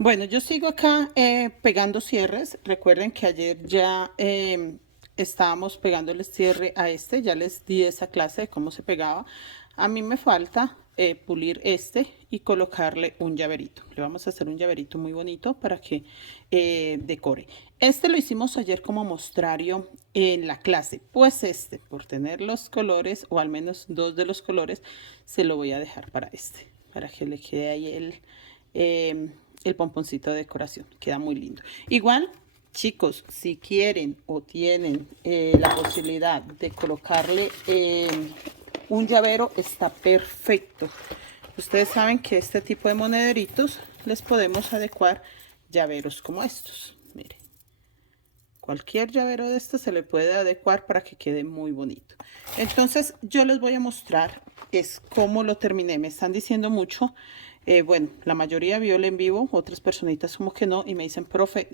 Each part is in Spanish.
Bueno, yo sigo acá pegando cierres. Recuerden que ayer ya estábamos pegando el cierre a este, ya les di esa clase de cómo se pegaba. A mí me falta pulir este y colocarle un llaverito. Le vamos a hacer un llaverito muy bonito para que decore. Este lo hicimos ayer como mostrario en la clase. Pues este, por tener los colores, o al menos dos de los colores, se lo voy a dejar para este, para que le quede ahí el pomponcito de decoración. Queda muy lindo. Igual, chicos, si quieren o tienen la posibilidad de colocarle un llavero, está perfecto. Ustedes saben que este tipo de monederitos les podemos adecuar llaveros como estos. Mire, cualquier llavero de estos se le puede adecuar para que quede muy bonito. Entonces yo les voy a mostrar es cómo lo terminé. Me están diciendo mucho, bueno, la mayoría vio el en vivo, otras personitas como que no, y me dicen, profe,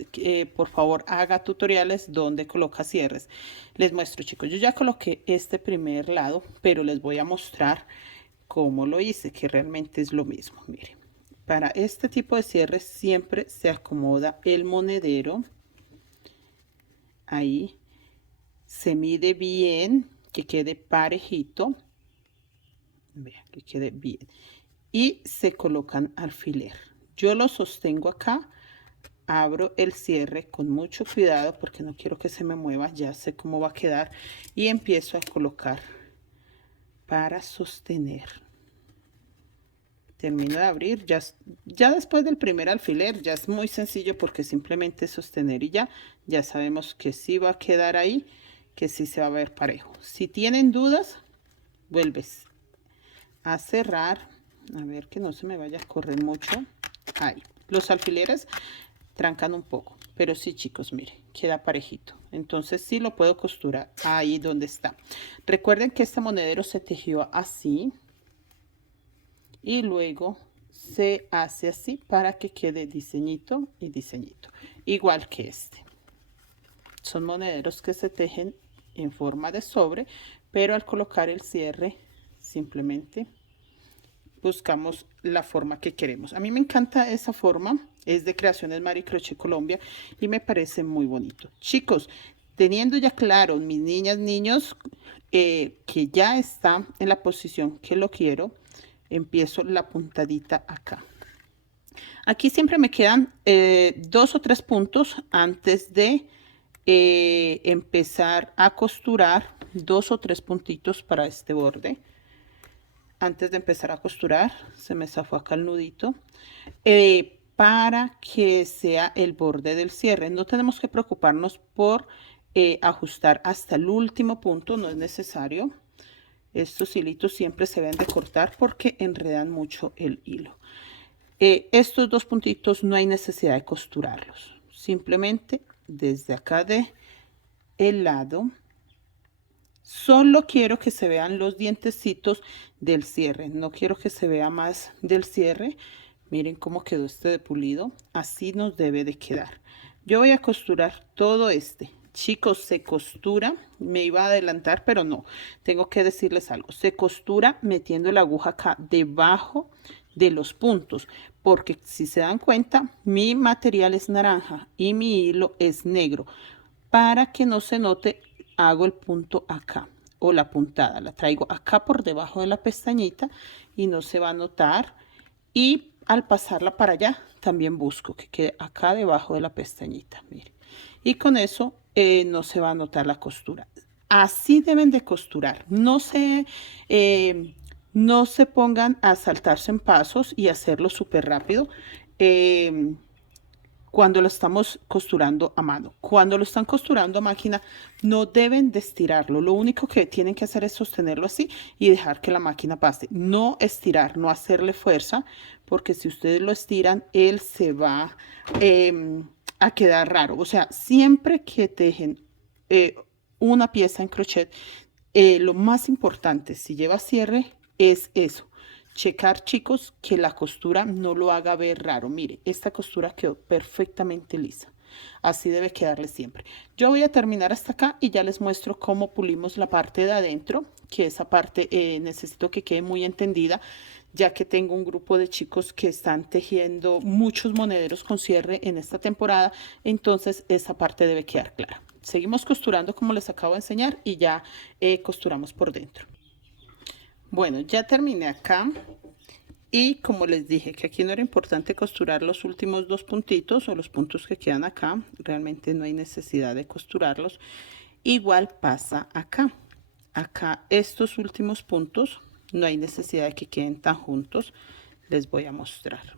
por favor haga tutoriales donde coloca cierres. Les muestro, chicos, yo ya coloqué este primer lado, pero les voy a mostrar cómo lo hice, que realmente es lo mismo. Miren, para este tipo de cierres siempre se acomoda el monedero ahí, se mide bien, que quede parejito, vea, que quede bien, y se colocan alfiler. Yo lo sostengo acá, abro el cierre con mucho cuidado porque no quiero que se me mueva, ya sé cómo va a quedar, y empiezo a colocar para sostener. Termino de abrir, ya después del primer alfiler ya es muy sencillo porque simplemente sostener y ya sabemos que sí va a quedar ahí, que sí se va a ver parejo. Si tienen dudas, vuelves a cerrar, a ver que no se me vaya a correr mucho. Ahí, los alfileres trancan un poco, pero sí, chicos, miren, queda parejito. Entonces sí lo puedo costurar ahí donde está. Recuerden que este monedero se tejió así y luego se hace así para que quede diseñito y diseñito, igual que este. Son monederos que se tejen en forma de sobre, pero al colocar el cierre simplemente buscamos la forma que queremos. A mí me encanta esa forma, es de Creaciones Mari Crochet Colombia y me parece muy bonito. Chicos, teniendo ya claro, mis niñas, niños, que ya está en la posición que lo quiero, empiezo la puntadita acá. Aquí siempre me quedan 2 o 3 puntos antes de empezar a costurar, 2 o 3 puntitos para este borde. Antes de empezar a costurar, se me zafó acá el nudito, para que sea el borde del cierre. No tenemos que preocuparnos por ajustar hasta el último punto, no es necesario. Estos hilitos siempre se deben de cortar porque enredan mucho el hilo. Estos 2 puntitos no hay necesidad de costurarlos, simplemente desde acá de el lado. Solo quiero que se vean los dientecitos del cierre, no quiero que se vea más del cierre. Miren cómo quedó este de pulido, así nos debe de quedar. Yo voy a costurar todo este. Chicos, se costura, me iba a adelantar, pero no, tengo que decirles algo. Se costura metiendo la aguja acá debajo de los puntos, porque si se dan cuenta, mi material es naranja y mi hilo es negro. Para que no se note, hago el punto acá, o la puntada, la traigo acá por debajo de la pestañita y no se va a notar. Y al pasarla para allá, también busco que quede acá debajo de la pestañita, mire. Y con eso no se va a notar la costura. Así deben de costurar, no se pongan a saltarse en pasos y hacerlo súper rápido. Cuando lo estamos costurando a mano. Cuando lo están costurando a máquina, no deben de estirarlo. Lo único que tienen que hacer es sostenerlo así y dejar que la máquina pase. No estirar, no hacerle fuerza, porque si ustedes lo estiran, él se va a quedar raro. O sea, siempre que tejen una pieza en crochet, lo más importante, si lleva cierre, es eso. Checar, chicos, que la costura no lo haga ver raro. Mire, esta costura quedó perfectamente lisa. Así debe quedarle siempre. Yo voy a terminar hasta acá y ya les muestro cómo pulimos la parte de adentro, que esa parte necesito que quede muy entendida. ya que tengo un grupo de chicos que están tejiendo muchos monederos con cierre en esta temporada, entonces esa parte debe quedar clara. Seguimos costurando como les acabo de enseñar y ya costuramos por dentro. Bueno, ya terminé acá. Y como les dije que aquí no era importante costurar los últimos dos puntitos o los puntos que quedan acá, realmente no hay necesidad de costurarlos. Igual pasa acá. Acá estos últimos puntos no hay necesidad de que queden tan juntos. Les voy a mostrar.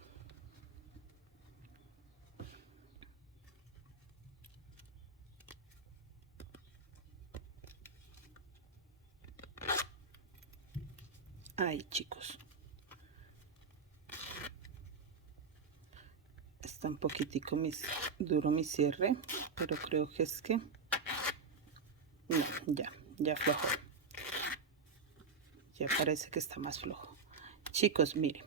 Ahí, chicos. Está un poquitico duro mi cierre, pero creo que es que no, ya aflojó. Ya parece que está más flojo. Chicos, miren.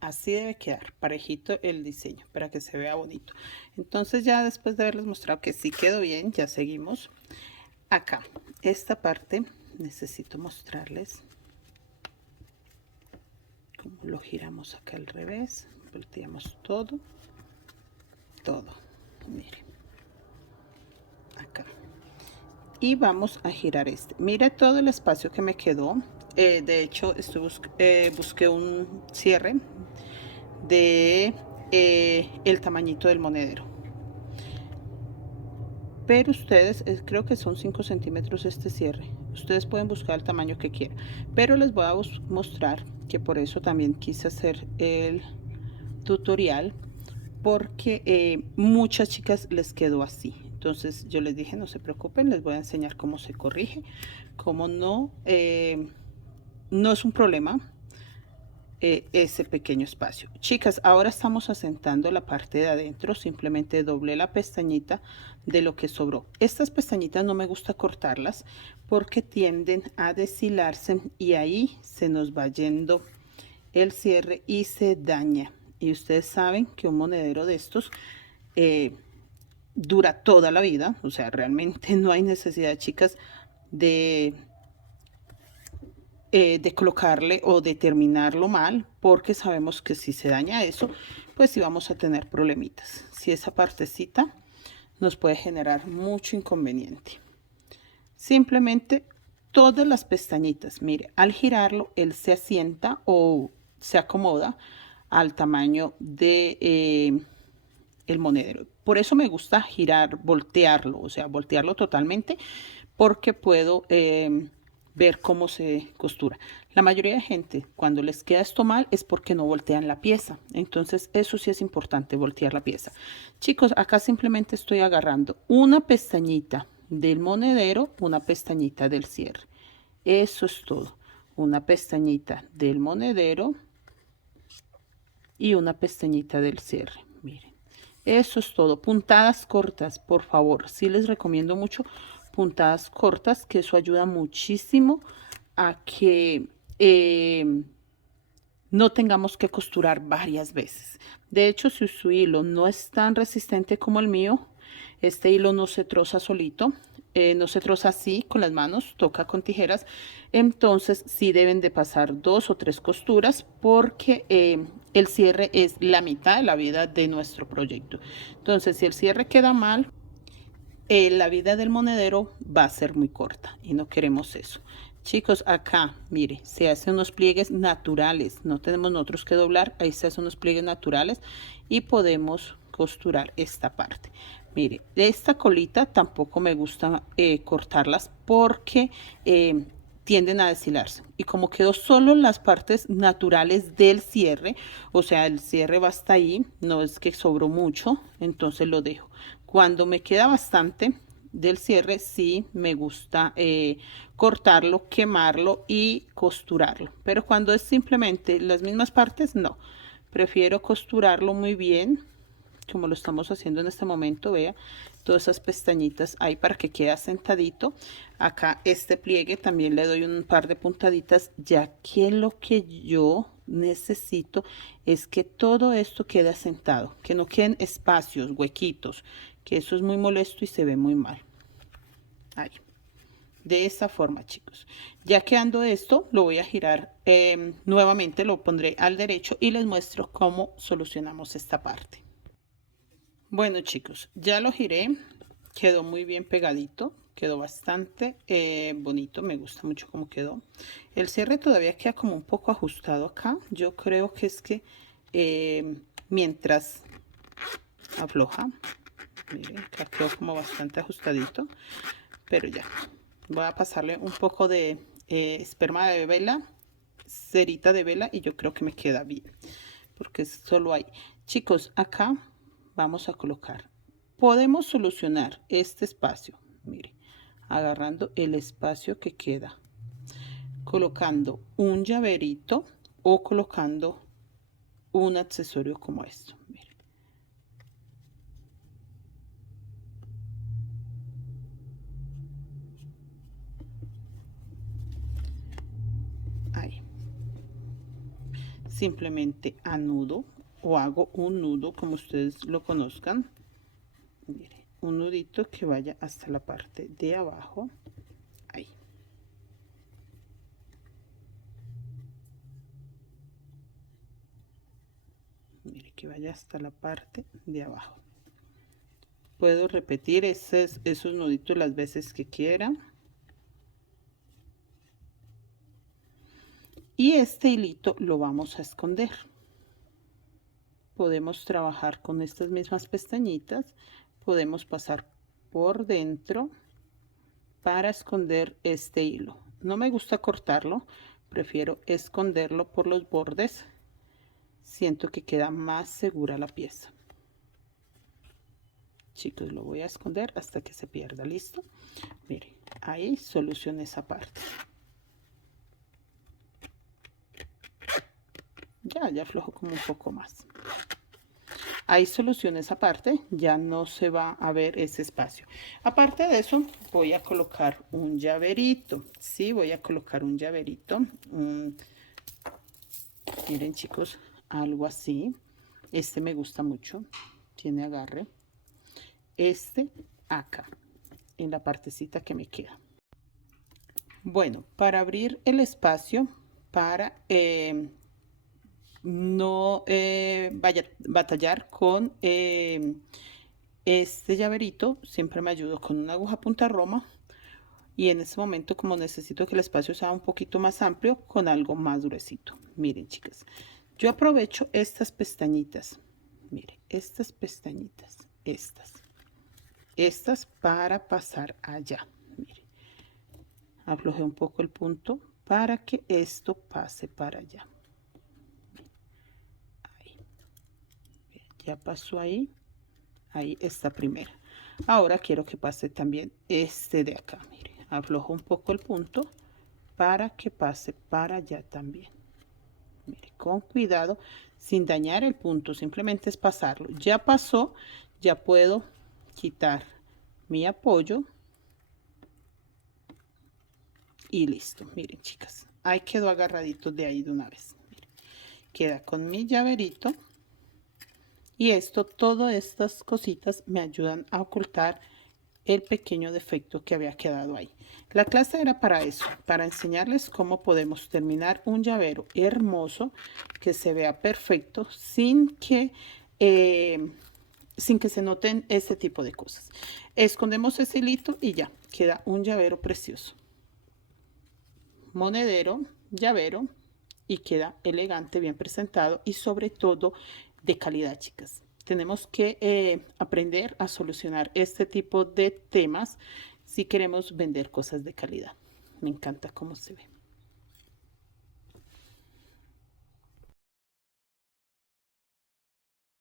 Así debe quedar parejito el diseño para que se vea bonito. Entonces ya después de haberles mostrado que sí quedó bien, ya seguimos acá. Esta parte necesito mostrarles cómo lo giramos acá al revés. Volteamos todo. Miren. Acá. Y vamos a girar este. Mire todo el espacio que me quedó. De hecho, busqué un cierre de el tamañito del monedero, pero ustedes creo que son 5 centímetros este cierre. Ustedes pueden buscar el tamaño que quieran, pero les voy a mostrar que por eso también quise hacer el tutorial, porque muchas chicas les quedó así. Entonces yo les dije no se preocupen, les voy a enseñar cómo se corrige, cómo no es un problema ese pequeño espacio. Chicas, ahora estamos asentando la parte de adentro. Simplemente doblé la pestañita de lo que sobró. Estas pestañitas no me gusta cortarlas porque tienden a deshilarse y ahí se nos va yendo el cierre y se daña. Y ustedes saben que un monedero de estos dura toda la vida. O sea, realmente no hay necesidad, chicas, de colocarle o de terminarlo mal, porque sabemos que si se daña eso, pues sí vamos a tener problemitas. Si esa partecita nos puede generar mucho inconveniente. Simplemente todas las pestañitas, mire, al girarlo él se asienta o se acomoda al tamaño de el monedero. Por eso me gusta girar, voltearlo, o sea, voltearlo totalmente, porque puedo ver cómo se costura. La mayoría de gente cuando les queda esto mal es porque no voltean la pieza. Entonces eso sí es importante, voltear la pieza. Chicos, acá simplemente estoy agarrando una pestañita del monedero, una pestañita del cierre. Eso es todo. Una pestañita del monedero y una pestañita del cierre. Miren, eso es todo. Puntadas cortas, por favor. Sí les recomiendo mucho puntadas cortas, que eso ayuda muchísimo a que no tengamos que costurar varias veces. De hecho, si su hilo no es tan resistente como el mío, este hilo no se troza solito, no se troza así con las manos, toca con tijeras. Entonces sí deben de pasar 2 o 3 costuras, porque el cierre es la mitad de la vida de nuestro proyecto. Entonces si el cierre queda mal, la vida del monedero va a ser muy corta y no queremos eso. Chicos, acá, mire, se hacen unos pliegues naturales, no tenemos nosotros que doblar, ahí se hacen unos pliegues naturales y podemos costurar esta parte. Mire, de esta colita tampoco me gusta cortarlas porque tienden a deshilarse, y como quedó solo las partes naturales del cierre, o sea, el cierre va hasta ahí, no es que sobró mucho, entonces lo dejo. Cuando me queda bastante del cierre, sí me gusta cortarlo, quemarlo y costurarlo, pero cuando es simplemente las mismas partes, no, prefiero costurarlo muy bien, como lo estamos haciendo en este momento. Vea todas esas pestañitas ahí para que quede asentadito. Acá este pliegue también le doy un par de puntaditas, ya que lo que yo necesito es que todo esto quede asentado, que no queden espacios, huequitos, que eso es muy molesto y se ve muy mal. Ahí. de esta forma, chicos. Ya quedando esto, lo voy a girar nuevamente, lo pondré al derecho y les muestro cómo solucionamos esta parte. Bueno, chicos, ya lo giré, quedó muy bien pegadito, quedó bastante bonito, me gusta mucho cómo quedó. El cierre todavía queda como un poco ajustado acá, yo creo que es que mientras afloja, miren, acá quedó como bastante ajustadito, pero ya, voy a pasarle un poco de esperma de vela, cerita de vela, y yo creo que me queda bien, porque solo hay. Chicos, acá vamos a colocar, podemos solucionar este espacio, mire, agarrando el espacio que queda, colocando un llaverito o colocando un accesorio como esto, mire. Ahí. Simplemente anudo o hago un nudo como ustedes lo conozcan. Mire, un nudito que vaya hasta la parte de abajo. Ahí. Mire, que vaya hasta la parte de abajo. Puedo repetir esos nuditos las veces que quiera. Y este hilito lo vamos a esconder. Podemos trabajar con estas mismas pestañitas. Podemos pasar por dentro para esconder este hilo. No me gusta cortarlo, prefiero esconderlo por los bordes. Siento que queda más segura la pieza. Chicos, lo voy a esconder hasta que se pierda. Listo, mire, ahí solucioné esa parte. Ya aflojo como un poco más. Ahí solucioné esa parte, ya no se va a ver ese espacio. Aparte de eso, voy a colocar un llaverito. Sí, voy a colocar un llaverito. Miren, chicos, algo así. Este me gusta mucho, tiene agarre. Este acá, en la partecita que me queda. Bueno, para abrir el espacio, para no vaya a batallar con este llaverito, siempre me ayudo con una aguja punta roma, y en este momento, como necesito que el espacio sea un poquito más amplio, con algo más gruesito. Miren, chicas, yo aprovecho estas pestañitas, miren, estas pestañitas, estas para pasar allá. Miren, aflojé un poco el punto para que esto pase para allá. Ahí. Ya pasó ahí. Ahí está primera. Ahora quiero que pase también este de acá. Mire, aflojo un poco el punto para que pase para allá también. Mire, con cuidado, sin dañar el punto, simplemente es pasarlo. Ya pasó, ya puedo quitar mi apoyo y listo. Miren, chicas, ahí quedó agarradito de ahí de una vez. Miren, queda con mi llaverito. Y esto, todas estas cositas me ayudan a ocultar el pequeño defecto que había quedado ahí. La clase era para eso, para enseñarles cómo podemos terminar un llavero hermoso que se vea perfecto sin que se noten este tipo de cosas. Escondemos ese hilito y ya queda un llavero precioso. Monedero, llavero, y queda elegante, bien presentado y sobre todo de calidad, chicas. Tenemos que aprender a solucionar este tipo de temas si queremos vender cosas de calidad. Me encanta cómo se ve.